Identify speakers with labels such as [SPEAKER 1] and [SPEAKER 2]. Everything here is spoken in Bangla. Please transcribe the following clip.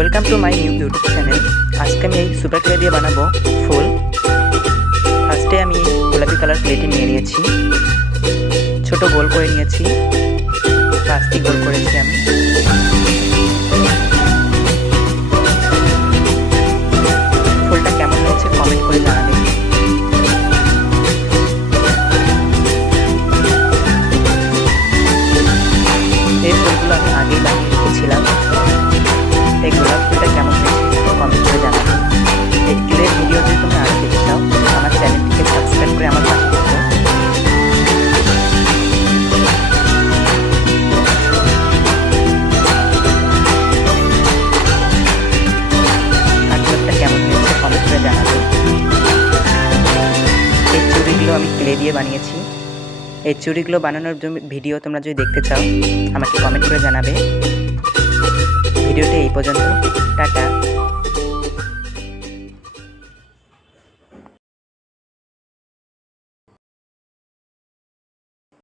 [SPEAKER 1] Welcome to my new YouTube channel আজকে আমি এই সুপার ক্লে দিয়ে বানাবো ফুল। ফার্স্টে আমি গোলাপি কালার প্লেটে নিয়ে নিয়েছি। ছোট গোল করে নিয়েছি। প্লাস্টিক গোল ক্লে দিয়ে বানিয়েছি। এই চুড়িগুলো বানানোর জন্য ভিডিও তোমরা যদি দেখতে চাও, আমাকে কমেন্ট করে জানাবে। ভিডিওটি এই পর্যন্ত, টাটা।